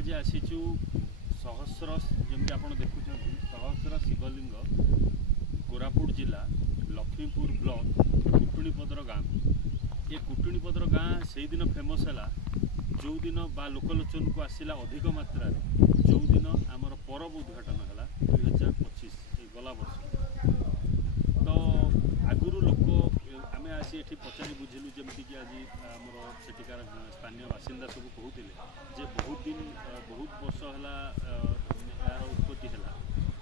आज आसीचु सहस्र जमी आप देखुं सहस्र शिवलिंग कोरापुट जिला लक्ष्मीपुर ब्लॉक कुटुणीपदर गाँव ये कुटुणीपदर गाँ से दिन फेमस है जो दिन बा लोकलोचन को आसला अधिक मात्रा जो दिन आमर परब उद्घाटन है 2025 गला वर्ष तो आगुरी लोक आम आसी ये पचारि बुझिलु जमीक आज आमर सेठिकार स्थानीय बासिंदा सब कहते जे बहुत दिन बहुत वर्ष है यार उत्पत्ति है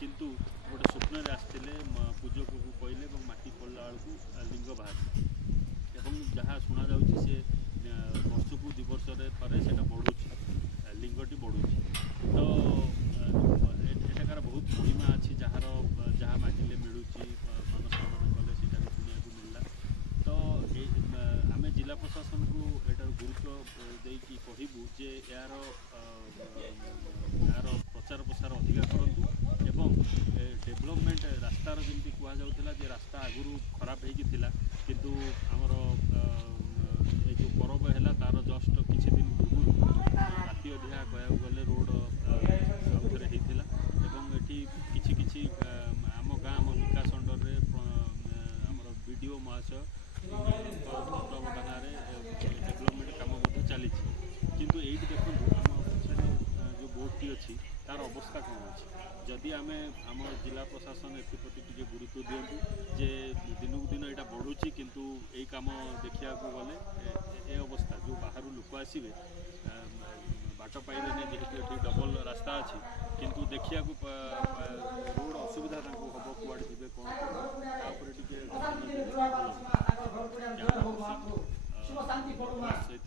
किंतु गोटे स्वप्न आसते पूजक को कहले माटी पड़ला बेलू लिंग बाहर जहाँ शुणा जाऊँगी से वर्ष को 2 वर्ष थे से बढ़ुची लिंगटी बढ़ुची तो एठाकार बहुत महिमा अच्छी जार जहाँ मागिले मिलूँ मनस्कामना कले से शुणा मिलला तो आम जिला प्रशासन को यार गुरुत्व देकी कहबू जे यार यार प्रचार प्रसार अधिका करूँ एवं डेभलपमेंट रास्तार जमी कहला जे रास्ता आगुरी खराब होता किंतु आमर जो परब है तार जस्ट किसी दिन पूर्व राति अधिका कह गले रोड आउे होता किसी आम गाँ आम विकास अंडर आमर बीडीओ महाशय तत्वावधान डेभलपमेंट कम चली किंतु ये देखो आम पछारे जो बोर्डटी अच्छी तार अवस्था कौन अच्छी जदि आम आम जिला प्रशासन एप्रति टे गुरुत्व दिंतु जे दिन को दिन यहाँ बढ़ुची किंतु यही कम देखा गले ए अवस्था जो बाहर लोक आसवे बाट पाइले जेहेतु ये डबल रास्ता अच्छी किंतु देखा रोड असुविधा हम कुआड़े जी कौन सहित